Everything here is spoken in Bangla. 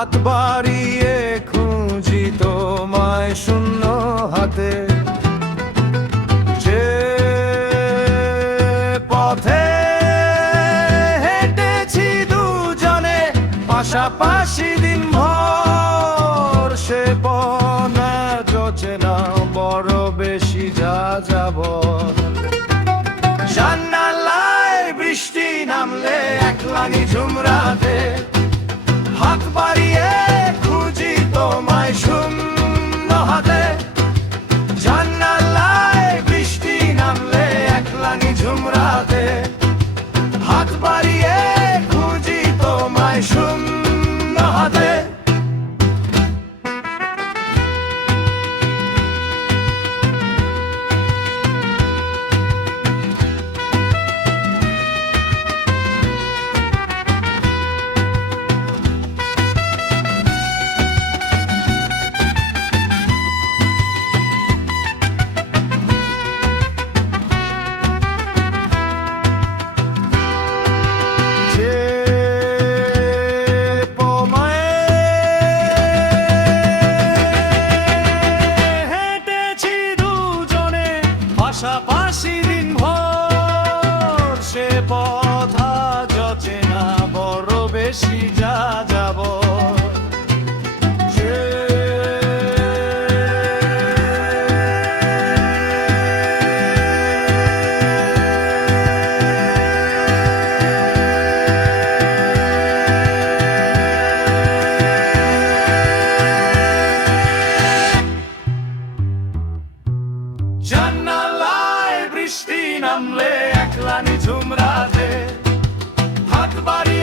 হাত বাড়িয়ে খুঁজি তোমায় শূন্য হাতে। যে পথে হেঁটেছি দুজনে, পাশাপাশি দিন ভর সে পনা জোচে না বড় বেশি যা যাব জান্নালায় বৃষ্টি নামলে একলানি ঝুমরাতে দিন সে পথা যচে না বড় বেশি যা যাব झुमरा दे। हाथ बारी